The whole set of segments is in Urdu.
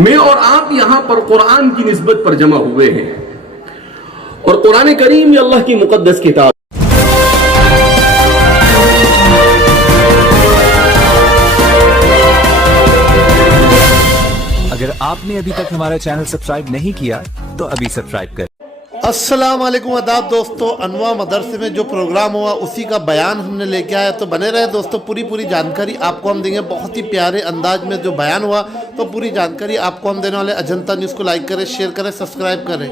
میں اور آپ یہاں پر قرآن کی نسبت پر جمع ہوئے ہیں، اور قرآن کریم یہ اللہ کی مقدس کتاب۔ اگر آپ نے ابھی تک ہمارا چینل سبسکرائب نہیں کیا تو ابھی سبسکرائب کریں۔ السلام علیکم، آداب دوستو۔ انواع مدرسے میں جو پروگرام ہوا اسی کا بیان ہم نے لے کے آیا، تو بنے رہے دوستو، پوری جانکاری آپ کو ہم دیں گے۔ بہت ہی پیارے انداز میں جو بیان ہوا، تو پوری جانکاری آپ کو ہم دینے والے۔ اجنتا نیوز کو لائک کریں، شیئر کریں، سبسکرائب کریں۔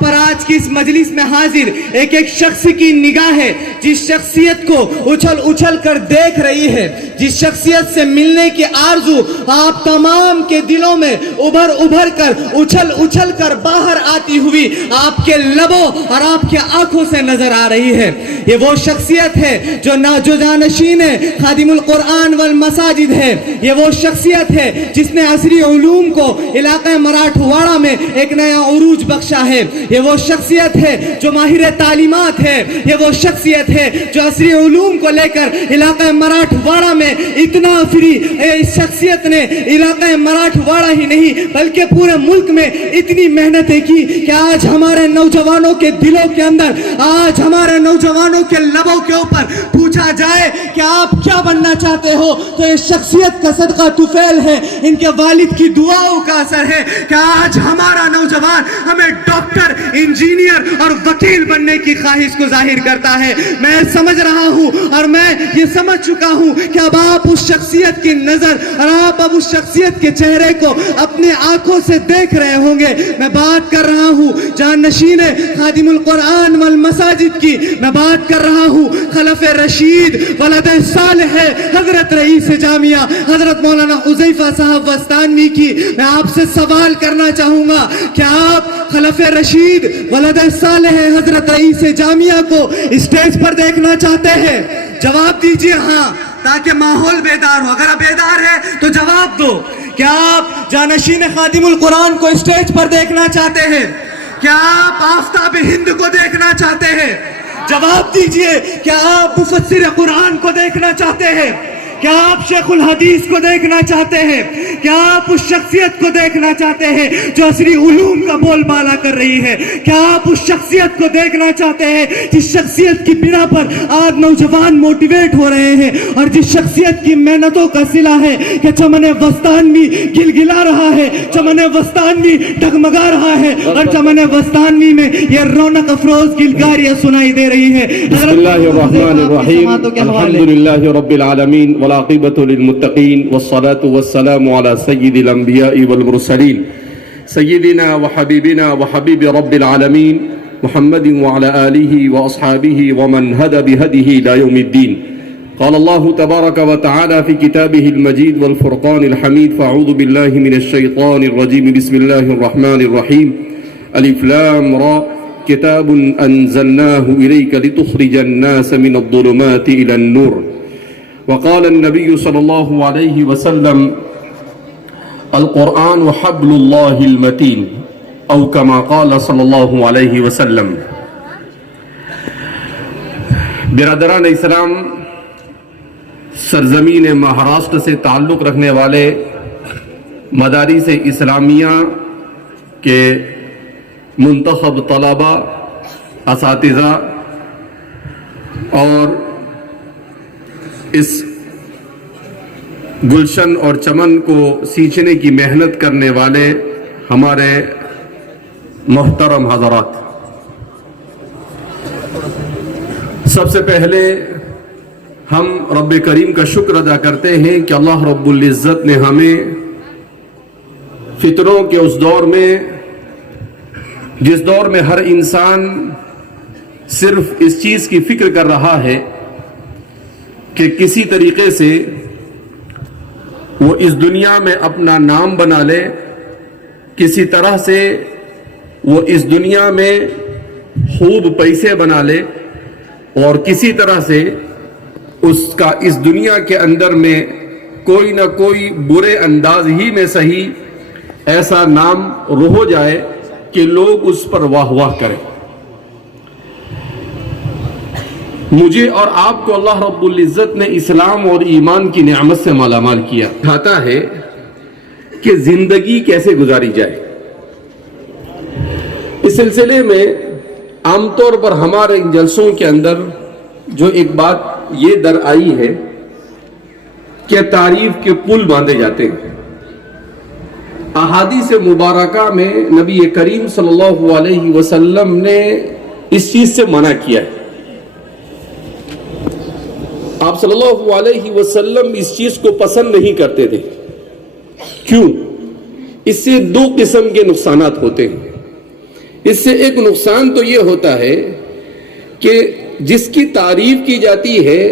پر آج کی اس مجلس میں حاضر ایک شخص کی نگاہ ہے، جس شخصیت کو اچھل کر دیکھ رہی ہے، جس شخصیت سے ملنے کی آرزو آپ تمام کے دلوں میں ابھر کر اچھل کر باہر آتی ہوئی آپ کے لبوں اور آپ کے آنکھوں سے نظر آ رہی ہے۔ یہ وہ شخصیت ہے جو جانشین خادم القرآن والمساجد ہے۔ یہ وہ شخصیت ہے جس نے عصری علوم کو علاقہ مراٹھواڑہ میں ایک نیا عروج بخشا ہے۔ یہ وہ شخصیت ہے جو ماہر تعلیمات ہے۔ یہ وہ شخصیت ہے جو عصری علوم کو لے کر علاقہ مراٹھواڑہ میں اتنا فری۔ اس شخصیت نے علاقہ مراٹھواڑہ ہی نہیں بلکہ پورے ملک میں اتنی محنتیں کی کہ آج ہمارے نوجوانوں کے دلوں کے اندر، آج ہمارے نوجوانوں کے لبوں کے اوپر پوچھا جائے کہ آپ کیا بننا چاہتے ہو تو یہ شخصیت کا صدقہ طفیل ہے، ان کے والد کی دعاؤں کا اثر ہے کہ آج ہمارا نوجوان ہمیں ڈاکٹر، انجینئر اور وکیل بننے کی خواہش کو ظاہر کرتا ہے۔ میں سمجھ رہا ہوں اور میں یہ سمجھ چکا ہوں کہ اب آپ اس شخصیت کی نظر اور آپ اب اس شخصیت کے چہرے کو اپنی آنکھوں سے دیکھ رہے ہوں گے۔ میں بات کر رہا ہوں جانشین خادم القرآن والمساجد کی، میں بات کر رہا ہوں خلف رشید ولد صالح حضرت رئیس جامعہ حضرت مولانا حذیفہ صاحب وستانوی کی۔ میں آپ سے سوال کرنا چاہوں گا کہ آپ خلف رشید ولد صالح حضرت رئیس جامعہ کو اسٹیج پر دیکھنا چاہتے ہیں؟ جواب دیجئے ہاں، تاکہ ماحول بیدار ہو۔ اگر آپ بیدار ہے تو جواب دو۔ کیا آپ جانشین خادم القرآن کو اسٹیج پر دیکھنا چاہتے ہیں؟ کیا آپ آفتاب ہند کو دیکھنا چاہتے ہیں؟ جواب دیجئے، کیا آپ مفسر قرآن کو دیکھنا چاہتے ہیں؟ کیا آپ شیخ الحدیث کو دیکھنا چاہتے ہیں؟ کیا آپ اس شخصیت کو دیکھنا چاہتے ہیں جو عصری علوم کا بول بالا کر رہی ہے؟ کیا آپ اس شخصیت کو دیکھنا چاہتے ہیں جس شخصیت کی بنا پر آج نوجوان موٹیویٹ ہو رہے ہیں، اور جس شخصیت کی محنتوں کا صلہ ہے کہ چمن وستانوی گلگلا رہا ہے، چمن وستانوی ڈگمگا رہا ہے، اور چمن وستانوی میں یہ رونق افروز گلگاریاں سنائی دے رہی ہے۔ بسم اللہ الرحمن الرحیم، الحمدللہ رب العالمین، والعاقبۃ للمتقین، والصلاة والسلام على سید الانبیاء والمرسلین، سیدنا وحبیبنا وحبیب رب العالمین محمد وعلى آلہ واصحابہ ومن هدى بهدیہ الى یوم الدین۔ قال اللہ تبارک وتعالی فی کتابہ المجید والفرقان الحمید، فاعوذ باللہ من الشیطان الرجیم، بسم اللہ الرحمن الرحیم، الف لام را، کتاب انزلناه الیک لتخرج الناس من الظلمات الى النور۔ وقال النبي صلى الله عليه وسلم القرآن حبل الله المتين، أو كما قال صلى الله عليه وسلم۔ برادران اسلام، سرزمین مہاراشٹر سے تعلق رکھنے والے مدارس اسلامیہ کے منتخب طلباء، اساتذہ اور اس گلشن اور چمن کو سینچنے کی محنت کرنے والے ہمارے محترم حضرات، سب سے پہلے ہم رب کریم کا شکر ادا کرتے ہیں کہ اللہ رب العزت نے ہمیں فطروں کے اس دور میں، جس دور میں ہر انسان صرف اس چیز کی فکر کر رہا ہے کہ کسی طریقے سے وہ اس دنیا میں اپنا نام بنا لے، کسی طرح سے وہ اس دنیا میں خوب پیسے بنا لے، اور کسی طرح سے اس کا اس دنیا کے اندر میں کوئی نہ کوئی برے انداز ہی میں صحیح ایسا نام ہو جائے کہ لوگ اس پر واہ واہ کریں۔ مجھے اور آپ کو اللہ رب العزت نے اسلام اور ایمان کی نعمت سے مالا مال کیا۔ کہتا ہے کہ زندگی کیسے گزاری جائے۔ اس سلسلے میں عام طور پر ہمارے ان جلسوں کے اندر جو ایک بات یہ در آئی ہے کہ تعریف کے پل باندھے جاتے ہیں۔ احادیث مبارکہ میں نبی کریم صلی اللہ علیہ وسلم نے اس چیز سے منع کیا ہے۔ آپ صلی اللہ علیہ وسلم اس چیز کو پسند نہیں کرتے تھے۔ کیوں؟ اس سے دو قسم کے نقصانات ہوتے ہیں۔ اس سے ایک نقصان تو یہ ہوتا ہے کہ جس کی تعریف کی جاتی ہے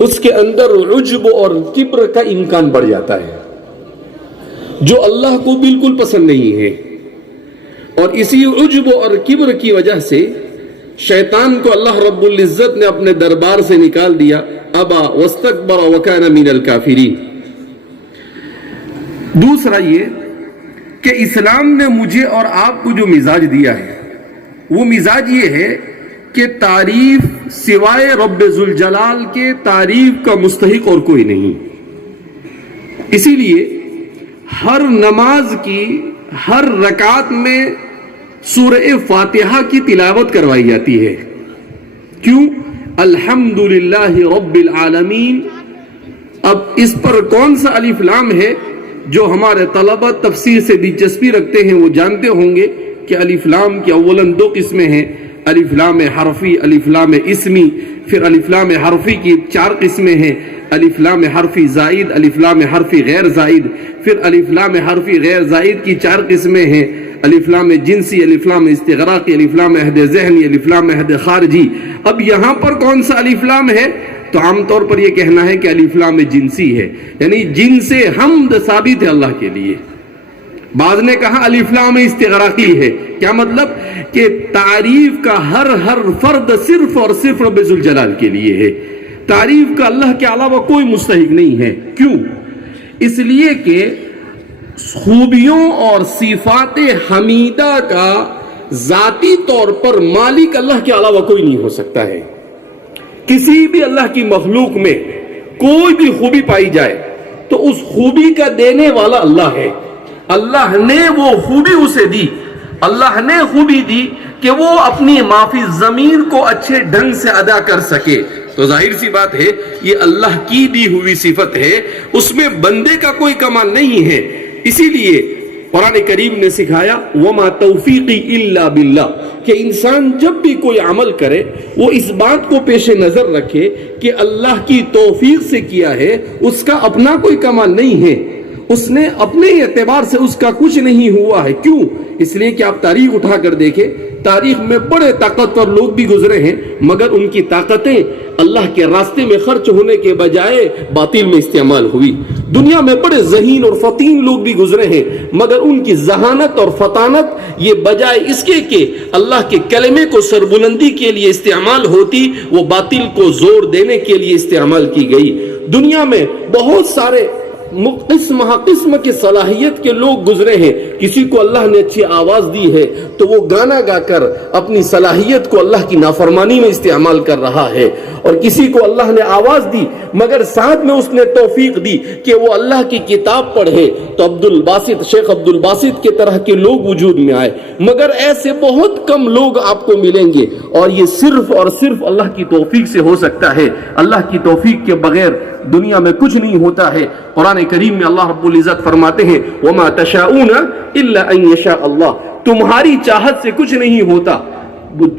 اس کے اندر عجب اور کبر کا امکان بڑھ جاتا ہے، جو اللہ کو بالکل پسند نہیں ہے۔ اور اسی عجب اور کبر کی وجہ سے شیطان کو اللہ رب العزت نے اپنے دربار سے نکال دیا، ابا واستکبر وکان من الکافرین۔ دوسرا یہ کہ اسلام نے مجھے اور آپ کو جو مزاج دیا ہے وہ مزاج یہ ہے کہ تعریف سوائے رب ذوالجلال کے تعریف کا مستحق اور کوئی نہیں۔ اسی لیے ہر نماز کی ہر رکعت میں سورہ فاتحہ کی تلاوت کروائی جاتی ہے۔ کیوں؟ الحمدللہ رب العالمین۔ اب اس پر کون سا الف لام ہے؟ جو ہمارے طلبہ تفسیر سے دلچسپی رکھتے ہیں وہ جانتے ہوں گے کہ الف لام کی اولاً دو قسمیں ہیں، الف لام حرفی، الف لام اسمی۔ پھر الف لام حرفی کی 4 قسمیں ہیں، الف لام حرفی زائد، الف لام حرفی غیر زائد۔ پھر الف لام حرفی غیر زائد کی 4 قسمیں ہیں، الف لام جنسی، الف لام استغراقی، الف لام عہد ذہنی، الف لام عہد خارجی۔ اب یہاں پر کون سا الف لام ہے؟ تو عام طور پر یہ کہنا ہے کہ الف لام جنسی ہے، یعنی جن سے حمد ثابت ہے اللہ کے لیے۔ بعض نے کہا الف لام استغراقی ہے۔ کیا مطلب؟ کہ تعریف کا ہر فرد صرف اور صرف رب ذوالجلال کے لیے ہے، تعریف کا اللہ کے علاوہ کوئی مستحق نہیں ہے۔ کیوں؟ اس لیے کہ خوبیوں اور صفات حمیدہ کا ذاتی طور پر مالک اللہ کے علاوہ کوئی نہیں ہو سکتا ہے۔ کسی بھی اللہ کی مخلوق میں کوئی بھی خوبی پائی جائے تو اس خوبی کا دینے والا اللہ ہے۔ اللہ نے وہ خوبی اسے دی، اللہ نے خوبی دی کہ وہ اپنی معافی ضمیر کو اچھے ڈھنگ سے ادا کر سکے۔ تو ظاہر سی بات ہے یہ اللہ کی دی ہوئی صفت ہے، اس میں بندے کا کوئی کمال نہیں ہے۔ اسی لیے قرآن کریم نے سکھایا وما توفیقی الا باللہ، کہ انسان جب بھی کوئی عمل کرے وہ اس بات کو پیش نظر رکھے کہ اللہ کی توفیق سے کیا ہے، اس کا اپنا کوئی کمال نہیں ہے، اس نے اپنے اعتبار سے اس کا کچھ نہیں ہوا ہے۔ کیوں؟ اس لیے کہ آپ تاریخ اٹھا کر دیکھیں، تاریخ میں بڑے طاقتور لوگ بھی گزرے ہیں مگر ان کی طاقتیں اللہ کے راستے میں خرچ ہونے کے بجائے باطل میں استعمال ہوئی۔ دنیا میں بڑے ذہین اور فطین لوگ بھی گزرے ہیں مگر ان کی ذہانت اور فطانت یہ بجائے اس کے کہ اللہ کے کلمے کو سربلندی کے لیے استعمال ہوتی، وہ باطل کو زور دینے کے لیے استعمال کی گئی۔ دنیا میں بہت سارے قسم کی صلاحیت کے لوگ گزرے ہیں، کسی کو اللہ نے اچھی آواز دی ہے تو وہ گانا گا کر اپنی صلاحیت کو اللہ کی نافرمانی میں استعمال کر رہا ہے، اور کسی کو اللہ نے آواز دی مگر ساتھ میں اس نے توفیق دی کہ وہ اللہ کی کتاب پڑھے تو شیخ عبد الباسط کے طرح کے لوگ وجود میں آئے، مگر ایسے بہت کم لوگ آپ کو ملیں گے، اور یہ صرف اور صرف اللہ کی توفیق سے ہو سکتا ہے۔ اللہ کی توفیق کے بغیر دنیا میں کچھ نہیں ہوتا ہے۔ قرآن کریم میں اللہ رب العزت فرماتے ہیں وَمَا تَشَاءُونَ إِلَّا أَن يَشَاءَ اللَّهُ، تمہاری چاہت سے کچھ نہیں ہوتا،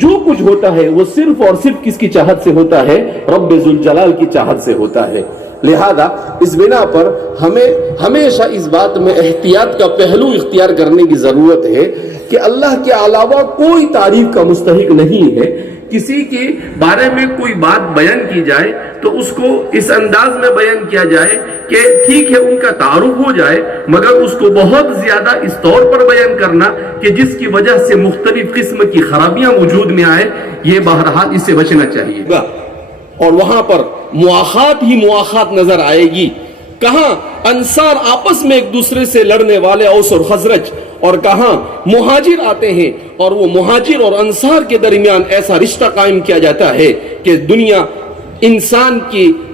جو کچھ ہوتا ہے وہ صرف اور صرف کس کی چاہت سے ہوتا ہے؟ رب ذوالجلال کی چاہت سے ہوتا ہے۔ لہذا اس بنا پر ہمیں ہمیشہ اس بات میں احتیاط کا پہلو اختیار کرنے کی ضرورت ہے کہ اللہ کے علاوہ کوئی تعریف کا مستحق نہیں ہے۔ کسی کے بارے میں کوئی بات بیان کی جائے تو اس کو اس انداز میں بیان کیا جائے کہ ٹھیک ہے ان کا تعارف ہو جائے مگر اس کو بہت زیادہ اس طور پر بیان کرنا کہ جس کی وجہ سے مختلف قسم کی خرابیاں وجود میں آئے، یہ بہرحال اس سے بچنا چاہیے گا۔ اور وہاں پر مواخات ہی مواخات نظر آئے گی۔ کہاں انصار آپس میں ایک دوسرے سے لڑنے والے اوس اور خزرج، اور کہاں مہاجر آتے ہیں اور وہ مہاجر اور انصار کے درمیان ایسا رشتہ قائم کیا جاتا ہے کہ دنیا انسان کی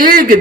1